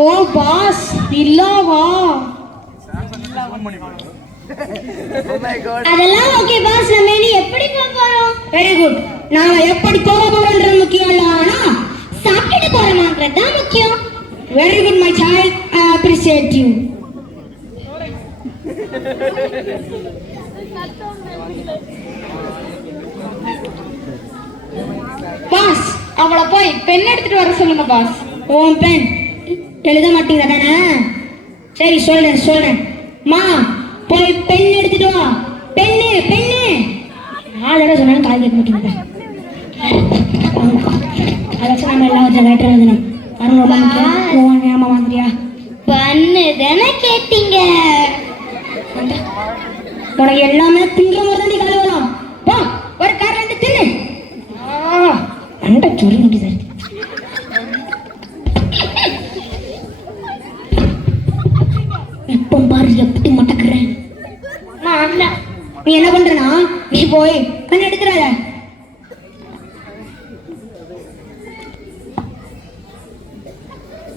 ஓ pass இல்லவா? அதெல்லாம் okay pass. நம்ம இனி எப்படி போறோம்? Very good. நாம எப்படி போக போறோம்ன்றது முக்கியம் இல்ல, ஆனா சாப்பிட்டு போறோமான்றது தான் முக்கியம். Very good my child, I appreciate you. Boss அவளை போய் பென் எடுத்துட்டு வர சொல்லுங்க பாஸ். உன் பென் எழுத மாட்டீங்க தானே? சரி சொல்றேன். மா போய் பென் எடுத்துட்டு வா. பெண்ணு ஆளோட சொன்னாலும் கால் கேட்க மாட்டீங்க. அதை வச்சு நம்ம எல்லாம் லெட்டர் எழுதணும். ஆமா மாதிரியா பண்ணு தானே கேட்டீங்க. உனக்கு எல்லாமே திங்க மாதிரி கால் வரும். போ ஒரு கார் ரெண்டு தின்னு. அண்ட சொல்லி முடியாது. இப்போ பாரு எப்படி மட்டக்குறேன். நீ என்ன பண்றனா? நீ போய் பெண் எடுத்துறாத.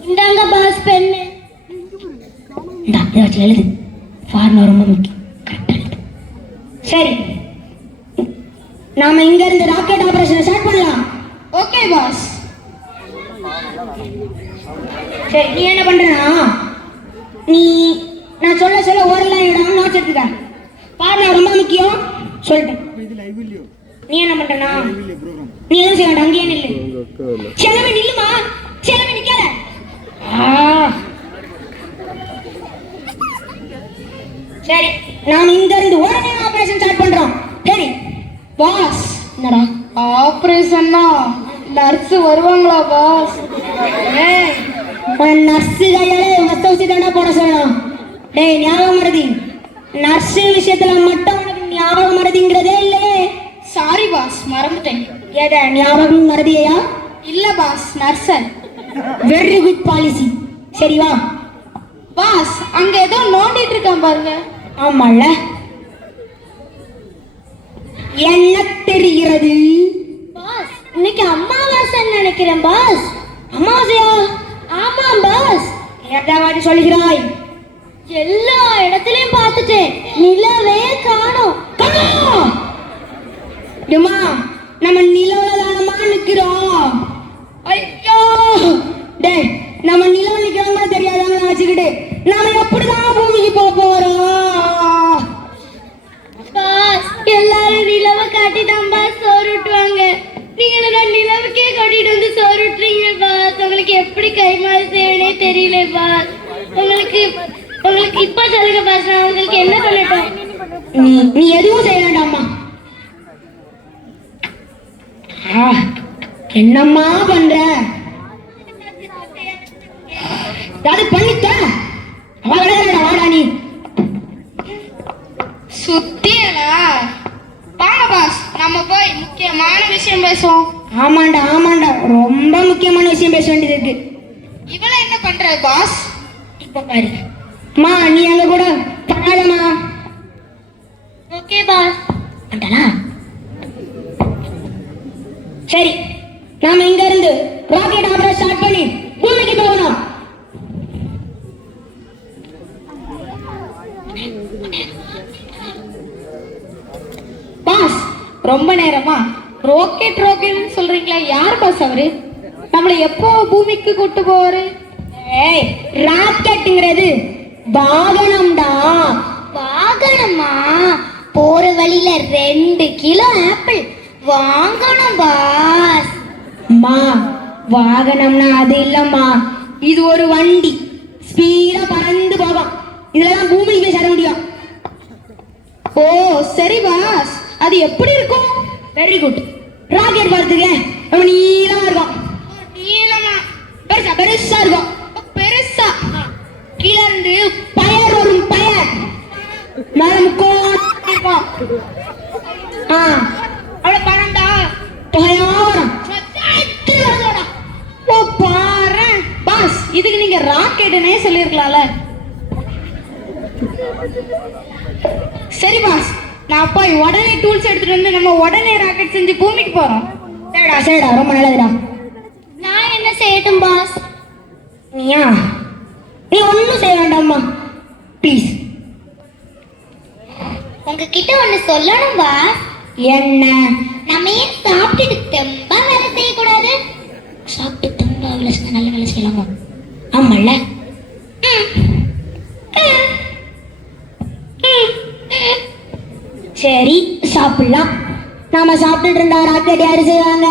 இந்தாங்க பாஸ் பெண்ணு. இந்த இதை வச்சு எழுது. ஃபார்முலா ரொம்ப முக்கியம். கரெக்டா எழுது. சரி, நாம இங்க இருந்து ராக்கெட் ஆபரேஷனை ஸ்டார்ட் பண்ணலாம். Okay boss. சரி, நீ என்ன பண்றனா? நீ நான் சொல்ல ஓரலாம் இடம் நோட்ஸ் எடுத்துக்க. ஃபார்முலா ரொம்ப முக்கியம் சொல்லிட்டேன். நீ என்ன பண்றனா? நீ எதுவும் செய்ய வேண்டாம், அங்கேயே நில்லு. செலவு நில்லுமா, செலவு நிக்காத. சரி, நாம இங்க இருந்து உடனே ஆபரேஷன் ஸ்டார்ட் பண்றோம். சரி பாஸ் என்னடா ஆபரேஷன்னா நர்ஸ் வருவாங்களா பாஸ்? நர்ஸு கையாலே மத்த ஊசி தாண்டா போட சொல்லணும். டேய் ஞாபகம் மறதி, நர்ஸு விஷயத்துல மட்டும் உனக்கு ஞாபகம் மறதிங்கிறதே இல்லையே. சாரி பாஸ், மறந்துட்டேன். ஏடா ஞாபகம் மறதியா? இல்ல பாஸ், நர்சன். Very good policy. சரி வா. பாஸ் அங்க ஏதோ நோண்டிட்டு இருக்கான் பாருங்க. ஆமால, என்ன தெரிகிறது? பாஸ் இன்னைக்கு அமாவாசைன்னு நினைக்கிறேன் பாஸ். அமாவாசையா? ஆமாம் பாஸ். ஏதாவது சொல்லுகிறாய்? எல்லா இடத்துலயும் பார்த்துட்டேன், நிலவே காணோம். ஏம்மா, நம்ம நிலவுலதானமா நிக்கிறோம். ஐயோ டேய், நம்ம நிலவு நிக்கிறோம் கூட தெரியாதாங்க வச்சுக்கிட்டு நாம எப்படிதான் பூமிக்கு போக போறோம்? பாஸ் எல்லாரும் நிலவை காட்டி தான் பாஸ் சோறுட்டுவாங்க. நீங்க நிலவுக்கே காட்டிட்டு வந்து சோறுட்டுறீங்க பாஸ். உங்களுக்கு எப்படி கைமாறு செய்யணே தெரியல பாஸ். உங்களுக்கு இப்ப சொல்லுங்க பாஸ், நான் உங்களுக்கு என்ன பண்ணட்டும்? நீ எதுவும் செய்ய வேண்டாம்மா. என்னம்மா பண்ற? அது பண்ணிட்ட வாடா நீ. சுத்தியலா வாங்க பாஸ், நம்ம போய் முக்கியமான விஷயம் பேசுவோம். ஆமாண்டா ரொம்ப முக்கியமான விஷயம் பேச வேண்டியது இருக்கு. இவளை என்ன பண்ற பாஸ்? இப்ப பாரு மா, நீ அங்க கூட பண்ணாதமா. Okay pass. அண்டலா சரி, நாம இங்க இருந்து ராக்கெட் ஆபரேஷன் ஸ்டார்ட் பண்ணி பூமிக்கு போகணும். பாஸ் ரொம்ப நேரமா ராக்கெட்னு சொல்றீங்களா? யார் பாஸ் அவரு? நம்மளை எப்போ பூமிக்கு கூட்டு போவாரு? ஏய், ராக்கெட்ங்கிறது வாகனம்டா. வாங்கணுமா? போற வழியில 2 கிலோ ஆப்பிள் வாங்கணும் பாஸ். மா, வாகனம்னா அது இல்லம்மா, இது ஒரு வண்டி. ஸ்பீடா பறந்து போகும். இதெல்லாம் பூமிக்கு சேர முடியும். ஓ சரி பாஸ், அது எப்படி இருக்கும்? Very good. ராக்கெட் பார்த்துக்க ரொம்ப நீளமா இருக்கும். நீளமா? பெருசா இருக்கும். பெருசா? கீழே இருந்து பயர் வரும், பயர் மேல முக்கோணம். அவ்வளவு பணம்டா தொகையா வரும். ஓ பாரு பாஸ், இதுக்கு நீங்க ராக்கெட்னே சொல்லிருக்கலாம்ல. சரி பாஸ், நான் போய் உடனே டூல்ஸ் எடுத்துட்டு வந்து நம்ம உடனே ராக்கெட் செஞ்சு பூமிக்கு போறோம். சரிடா ரொம்ப நல்லதுடா. நான் என்ன செய்யட்டும் பாஸ்? நீயா வேண்டாம்மா ப்ளீஸ். உங்ககிட்ட ஒண்ணு சொல்லணும் பாஸ். என்ன? நம்ம ஏன் சாப்பிட்டுட்டு தெம்பா வேலை செய்யக்கூடாது? சாப்பிட்டு தெம்பா வேலை செஞ்சா நல்ல வேலை செய்யலாமா? ஆமால்ல. சரி சாப்பிடலாம். நாம சாப்பிட்டுட்டு இருந்தா ராக்கெட் யாரு செய்வாங்க?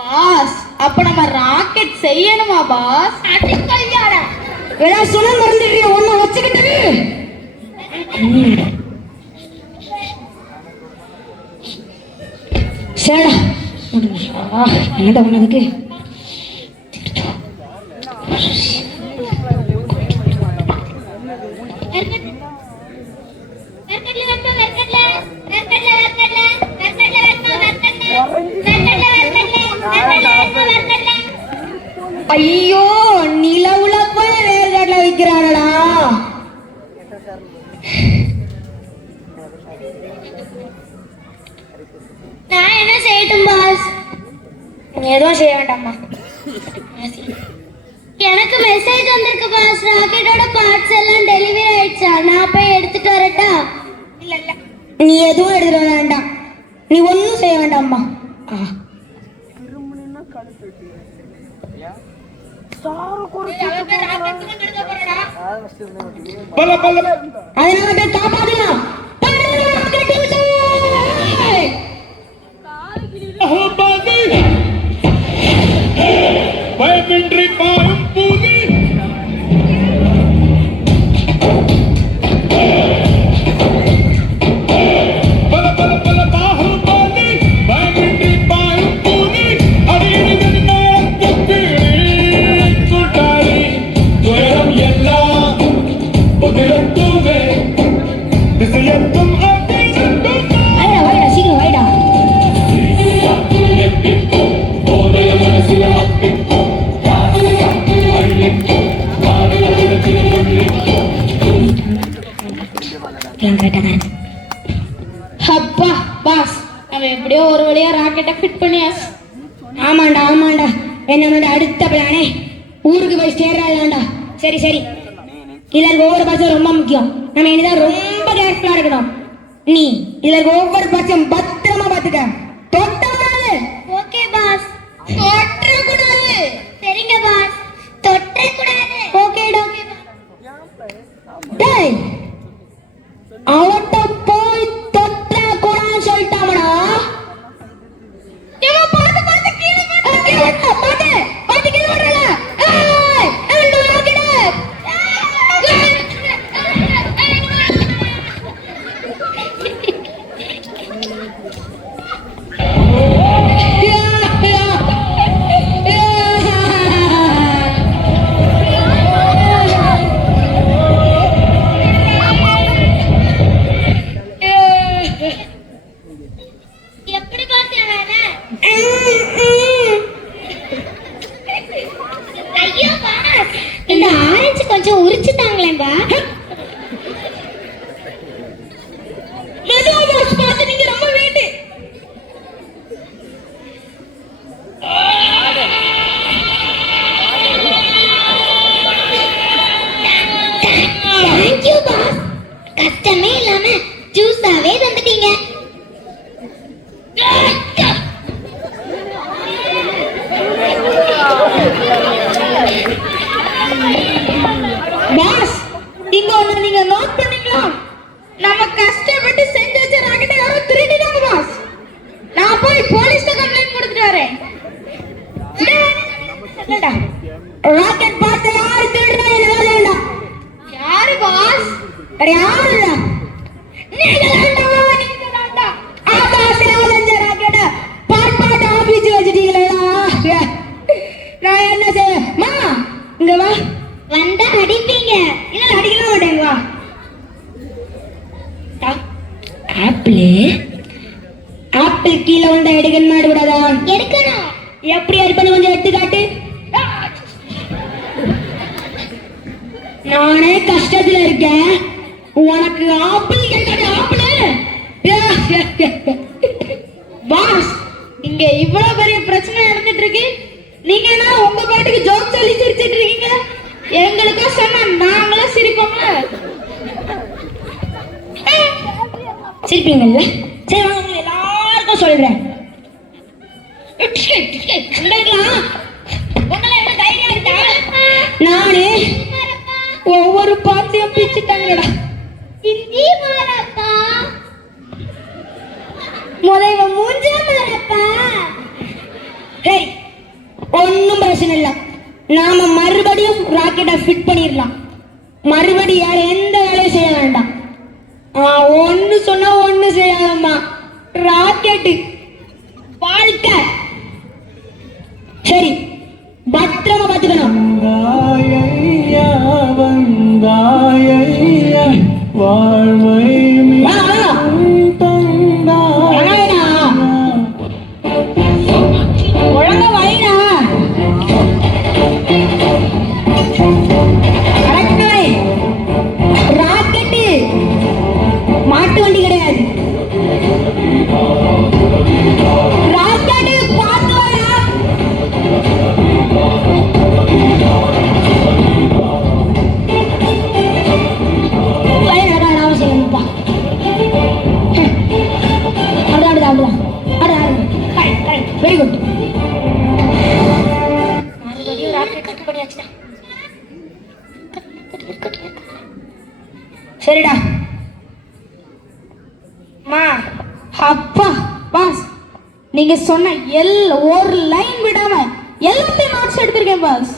பாஸ் அப்ப நம்ம ராக்கெட் செய்யணுமா பாஸ்? அது கல்யாணம். ஏதா சொல்ல மறந்துடுறிய ஒண்ணு வச்சுக்கிட்டு. சரிடா என்னடா பண்ணதுக்கு? ஐயோ நிலவுல போய் வேர்கடல வைக்கிறானடா. நான் என்ன செய்யட்டும் பாஸ்? எதுவும் செய்ய வேண்டாம்மா. எனக்கு மெசேஜ் வந்திருக்கு பாஸ். ராக்கெட்டோட பார்ட்ஸ் எல்லாம் டெலிவரி ஆயிடுச்சா? நான் போய் எடுத்துட்டு வரட்டா? இல்ல இல்ல நீ எதுவும் எடுத்துட்டு வர வேண்டாம். நீ ஒன்னும் செய்ய வேண்டாம்மா. அதனால போய் காப்பாத்தலாம். பயமின்றி பாயும் பூதி பல பல பல பாகுபாதி பயமின்றி பாயும் பூதி அடியடிதன் நாளத்துக்கு கூட்டாளி துயரம் எல்லாம் புதிரத்துவே திசையத்தும் அப்பிரத்தும் ஐயா வைடா சீக்கிரம் வைடா. போதைய மனசில அப்பா பாஸ் நம்ம எப்படியோ ஒரு வழியா ராக்கெட்டை ஃபிட் பண்ணியாச்சு. ஆமாண்டா ஆமாண்டா. என்னோட அடுத்த பிளானே ஊருக்கு போய் சேர்றாண்டாண்டா. சரி சரி இதில் ஒவ்வொரு பட்சம் ரொம்ப முக்கியம். நம்ம இனிதான் ரொம்ப கேர்ஃபுல்லா இருக்கணும். நீ இதில் ஒவ்வொரு பட்சம் பத்திரமா பாத்துக்க. தொட்டக்கூடாது. Okay boss. தொட்டக்கூடாது. சரிங்க பாஸ். தொட்டக்கூடாது. ஓகேடா. டேய் அவட்ட போய் தொட்டக்கூடாதுன்னு சொல்லிட்டாமடா. இவன் பார்த்து பார்த்து கீழே பார்த்து பார்த்து கீழே விடுறல. ஏய் அந்த ராக்கெட். எப்படி பாஸ் வேணா? ஐயோ பாஸ், இந்த ஆரஞ்சு கொஞ்சம் உரிச்சு தாங்களேன் பா. மெதுவா பாஸ் பார்த்து நீங்க ரொம்ப வேண்டு. Thank you boss. கஷ்டமே இல்லாம ஜூஸாவே தந்துட்டீங்க. பாஸ் இங்க ஒண்ணு நீங்க நோட் பண்ணீங்களா? நம்ம கஷ்டப்பட்டு செஞ்சு வச்ச ராக்கெட்டை யாரோ திருடிட்டாங்க பாஸ். நான் போய் போலீஸ்ல கம்ப்ளைண்ட் கொடுத்துட்டு வரேன். ராக்கெட் பார்த்து யாரு திருடுனா என்ன வேண்டாம். யாரு பாஸ்? வேற யாரும் இல்ல. நீங்க தாண்டா. ஆகாசில செஞ்ச ராக்கெட்டை பார்ட் ஆபீஸ் வச்சிட்டீங்களா? நான் என்ன செய்ய? மா இங்க வா. வந்தா அடிப்பீங்க. இல்ல அடிக்கலாம் மாட்டேங்க. வா. ஆப்பிள் ஆப்பிள் கீழே வந்தா எடுக்கணும் மாடு விடாதா? எடுக்கணும். எப்படி எடுப்பன்னு கொஞ்சம் எடுத்து காட்டு. நானே கஷ்டத்துல இருக்கேன். உனக்கு ஆப்பிள் கேட்காது. ஆப்பிள் பாஸ் இங்க இவ்வளவு பெரிய பிரச்சனை நடந்துட்டு இருக்கு. நீங்க என்ன உங்க பாட்டுக்கு ஜோக் சொல்லி சிரிச்சிட்டு இருக்கீங்க? எங்க எங்களுக்கா சொன்னா நாங்களும் சிரிப்போம்ல. சிரிப்பீங்கல்ல? சரி வாங்க உங்க எல்லாருக்கும் சொல்றேன். உங்களுக்குலாம் என்ன தைரியம் இருக்கா? நானு ஒவ்வொரு பாத்தையும் பிச்சுட்டாங்கடா. இந்தி மாறப்பா முதல்ல மூஞ்ச மாறப்பா. ஹேய், ஒன்றும் பிரச்சனை இல்லை. நாம மறுபடியும் ராக்கெட்டை ஃபிட் பண்ணிடலாம். மறுபடியும் யார் எந்த வேலையும் செய்ய வேண்டாம். ஒன்று சொன்னா ஒன்று செய்யாதம்மா. ராக்கெட்டு வாழ்க்கை. சரி, பத்திரமா பார்த்துக்கணும். வந்தாயையா வந்தாயையா வாழ்வை ஒழுங்கா வைடா. ராக்கெட்டு மாட்டு வண்டி கிடையாது. ராக்கெட்டு பார்த்து வரா. அவசியம்ப்பா. Very good. மறுபடியும் ராக்கெட் கட் பண்ணியாச்சுடா. சரிடா மா. அப்பா பாஸ், நீங்க சொன்ன ஒரு லைன் விடாம எல்லாத்தையும் நோட்ஸ் எடுத்திருக்கேன் பாஸ்.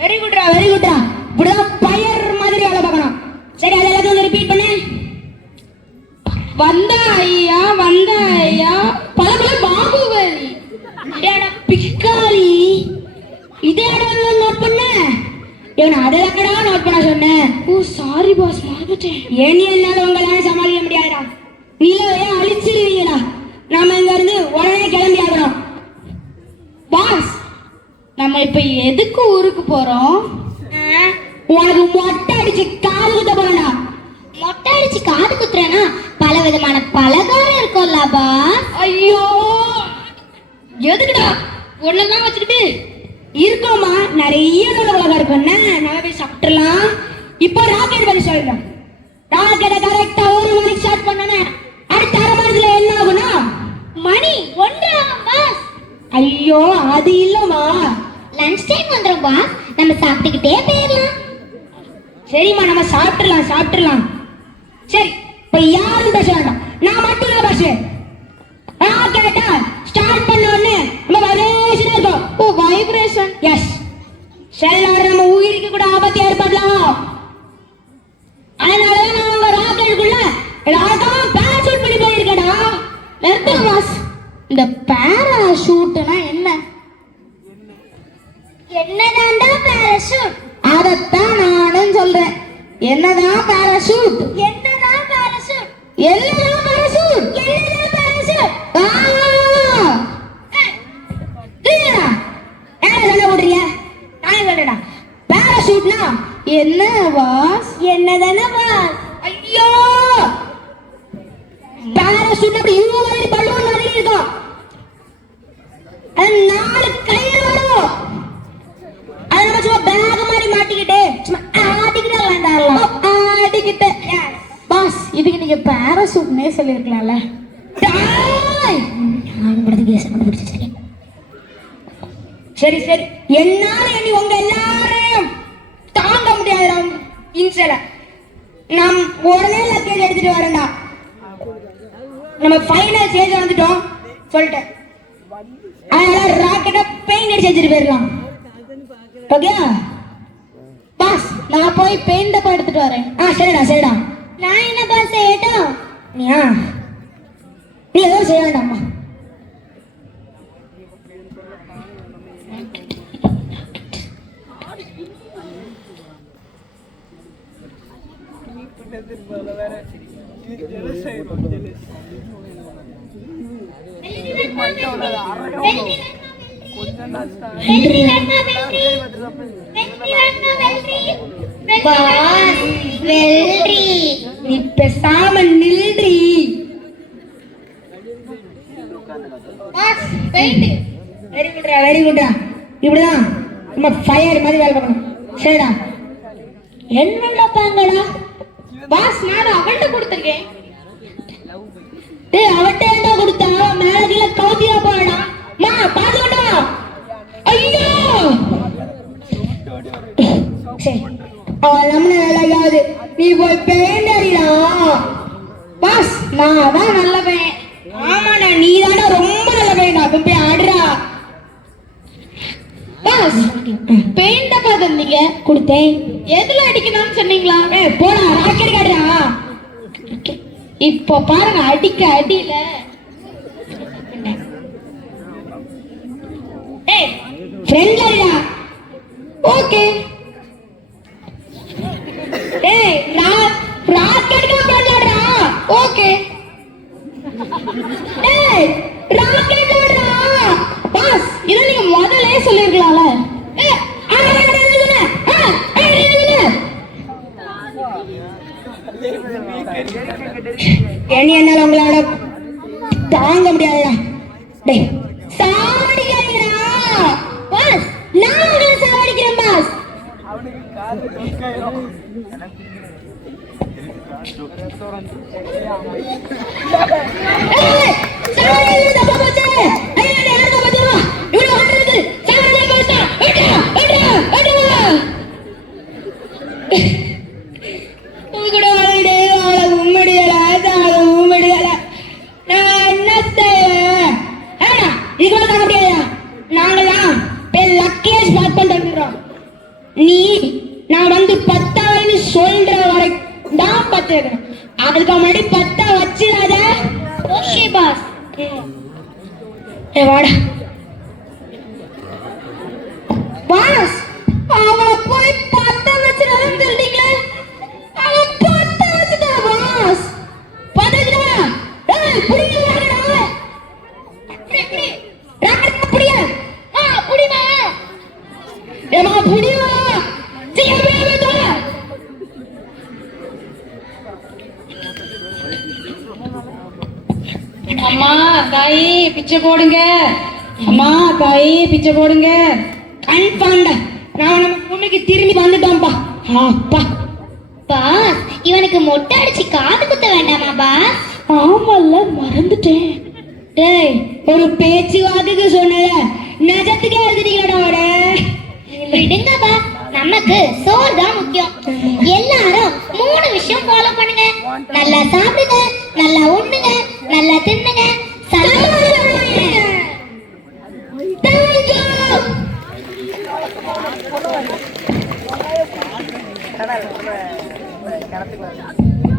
வெரி குட்ரா, வெரி குட்ரா. இப்படிதான் பயர் மாதிரி வேலை பார்க்கணும். சரி, அது எல்லாத்தையும் ரிப்பீட் பண்ணு. வந்த ஐயா பல பல பாகுபலி. பிக்காரி இதே இடம் நோட் பண்ண. இவன் அதெல்லாம் நோட் பண்ண சொன்னேன். ஓ சாரி பாஸ், மறந்துட்டேன். ஏன் என்னால உங்களால சமாளிக்க முடியாதுடா. நிலவையே அழிச்சிருவீங்கடா. நாம இங்க இருந்து உடனே கிளம்பி ஆகணும். பாஸ், நம்ம இப்ப எதுக்கு ஊருக்கு போறோம்? உனக்கு மொட்டை அடிச்சு காது குத்த போறா. மொட்டை அடிச்சு காது குத்துறேன்னா பல விதமான பலகாரம் இருக்கும்ல பாஸ். ஐயோ, எதுக்குடா ஒன்னெல்லாம் வச்சுக்கிட்டு இருக்கோமா? நிறைய உலகம் இருக்குன்னு நம்ம போய் சாப்பிட்டுலாம். இப்போ ராக்கெட் பண்ணி சொல்றோம். ராக்கெட்டை கரெக்டா 1 மணிக்கு ஸ்டார்ட் பண்ணனே. அடுத்த அரை மணித்துல என்ன ஆகுனா மணி 1 ஆகும் பாஸ். ஐயோ, அது இல்லம்மா. லஞ்ச் டைம் வந்துரும் பாஸ். நம்ம சாப்பிட்டுக்கிட்டே போயிடலாம். சரிம்மா, நம்ம சாப்பிட்டுலாம். சரி, இப்ப யாரும் பேச வேண்டாம். நான் மட்டும் தான் பேசுவேன். ராக்கெட்டை ஸ்டார்ட் பண்ண உடனே நம்ம வைப்ரேஷன் இருக்கும். ஓ வைப்ரேஷன். எஸ், செல்லார் நம்ம உயிருக்கு கூட ஆபத்து ஏற்படலாம். அதனாலதான் நான் உங்க ராக்கெட்டுக்குள்ள எல்லாருக்கும் பேராசூட் பண்ணி போயிருக்கேடா. நிறுத்து பாஸ், இந்த பேராஷூட்னா என்ன? என்னதான்டா பாராசூட்? அதத்தான் நானும் சொல்றேன். என்னதான் பாராஷூட்? என்னதான் பாராசூட்? என்னதான் பாராஷூட்? என்னதான் பாராசூட்? சொல்ல விடுறிய? நான் சொல்றேடா. பேராசூட்னா என்ன பாஸ்? என்னதானே பாஸ்? ஐயோ, பேராசூட் அப்படி இவ்வளவு மாதிரி பலூன் மாதிரி இருக்கும். அது 4 கயிறு வரும். அதை நம்ம சும்மா பேக் மாதிரி மாட்டிக்கிட்டு சும்மா ஆடிக்கிட்டு விளையாண்டாரலாம். ஆடிக்கிட்டு. பாஸ், இதுக்கு நீங்க பாராஷூட்னே சொல்லிருக்கலாம்ல. சரி சரி, என்னால இனி உங்க எல்லாரையும் தாங்க முடியாது. இன்சல நாம் உடனே லக்கேஜ் எடுத்துட்டு வரேன்டா. நம்ம ஃபைனல் ஸ்டேஜ் வந்துட்டோம் சொல்லிட்டேன். அதனால ராக்கெட்டை பெயிண்ட் அடிச்சு வச்சுட்டு போயிடலாம். ஓகே பாஸ், நான் போய் பெயிண்ட் டப்பா எடுத்துட்டு வரேன். சரிடா. நான் என்ன பாஸ் செய்யட்டும்? நீ எதுவும் செய்ய வேண்டாம்மா. நீ பேசாம நில்றி. வெரி குட்ரா. இப்படிதான் நம்ம ஃபயர் மாதிரி வேலை பார்க்கணும். சரிடா, என்னடா பாங்கடா? பாஸ் நான் அவள்கிட்ட கொடுத்துருக்கேன். டேய் அவட்ட ஏன்டா கொடுத்தா? மேல கீழ கவுத்தியா போடா. மா பாத்துடா. ஐயோ! சரி. அவன் நம்மள வேலையாவது. நீ போய் பெயிண்ட் அடிடா. பாஸ் நான் தான் நல்ல பையன். ஆமாடா நீ தானே ரொம்ப நல்ல பையனா. போய் ஆடுறா. பாஸ் பெயிண்ட பாத்தீங்க கொடுத்தேன். எதுல அடிக்கணும்னு சொன்னீங்களா? ஏய் போடா ராக்கெட் காடுறா. இப்போ பாருங்க அடிக்க அடியில. ஏய் ஃப்ரெண்ட்ல அடிடா. ஓகே. ஏய் ராக்கெட் காடுறா. ஓகே. ஏய் ராக்கெட் காடுறா. பாஸ் இத நீங்க முதல்லயே சொல்லிருக்கலாம்ல. ஏய் என்னால உங்களோட தாங்க முடியாதுடா. டேய் சாவடிக்கிறீங்களா? பாஸ் நான் உங்களை சாவடிக்கிறேன் பாஸ். ஏய் சாவடிக்கிறது தப்பா போச்சு. ஐயா நீ யாரோ பாத்துவா. இவரு வந்திருக்கு. சாவடிக்க போச்சா. ஏடா. உங்கட வாடே அவள உம்மடியல தாள உம்மடியல. நான் என்ன செய்வேன்? ஏடா இதுல தாங்க முடியாதா? நாங்கலாம் லக்கியஸ் ஸ்டார்ட் பண்ணிட்டோம். நீ நான் வந்து 10 சொல்ற வரைக்கும் தான் பார்த்துக்கிறேன். அதுக்கு முன்னாடி 10 வச்சிடாத. Okay pass. ஏ வாடா. பாஸ் அவளை போய் 10 வச்சிடாதன்னு சொல்றீங்களே. அவ 10 வச்சிட்டா பாஸ். 10 வச்சிட்டா. ஏய் புடிங்க வாடா. புடி. ராக்கெட் புடியா. புடிமா. ஏமா புடிமா. சீக்கிரம் போய் தோல. அம்மா தாயி பிச்சை போடுங்க. அம்மா தாயி பிச்சை போடுங்க. கன்ஃபார்ம்டா. நான் நம்ம பூமிக்கு திரும்பி வந்துட்டோம்பா. அப்பா. பாஸ் இவனுக்கு மொட்டை அடிச்சு காது குத்த வேண்டாமா பாஸ்? ஆமால்ல மறந்துட்டேன். டேய் ஒரு பேச்சுவார்த்தைக்கு சொன்னல நிஜத்துக்கே எழுதிட்டீங்கடா அவட. விடுங்க பாஸ், நமக்கு சோறு தான் முக்கியம். எல்லாரும் 3 விஷயம் ஃபாலோ பண்ணுங்க. நல்லா சாப்பிடுங்க, நல்லா உண்ணுங்க, நல்லா தின்னுங்க, Thank you.